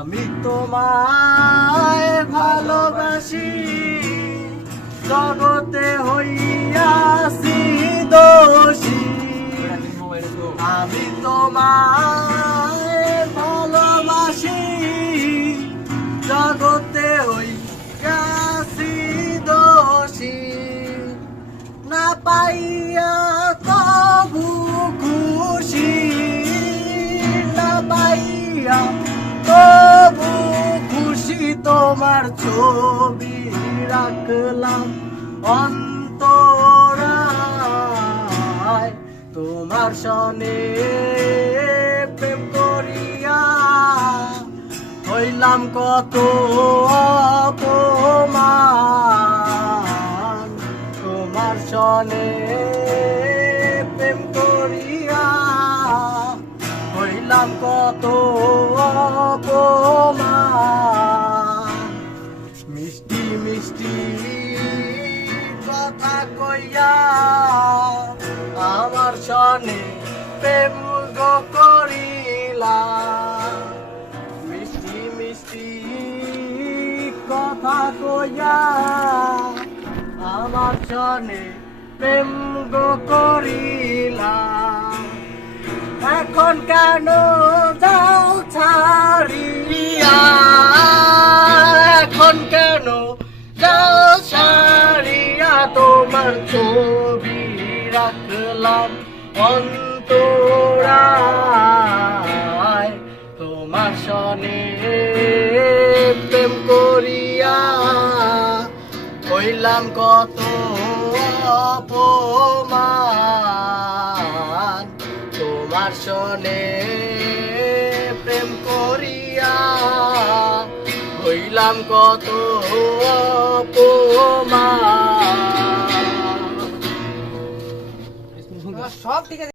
আমি তোমায় ভালোবাসি। জগতে হইয়াছি দোষী আমি তোমায় ভালোবাসি। জগতে হইয়াছি দোষী না পাইয়া তোমার ছবি রাখলাম অন্তরায়। তোমার সনে প্রেম করিয়া হইলাম কত অপমান। তোমার সনে প্রেম করিয়া হইলাম কত অপমান। মিষ্টি কথা কইয়া আমার সনে প্রেম করিলা। মিষ্টি মিষ্টি কথা কইয়া আমার সনে প্রেম করিলা। এখন কেন তোমার ছবি রাখলাম অন্তরায়। তোমার সনে প্রেম করিয়া হইলাম কত অপমান। তোমার সনে প্রেম করিয়া হইলাম কত অপমান। সব ঠিক আছে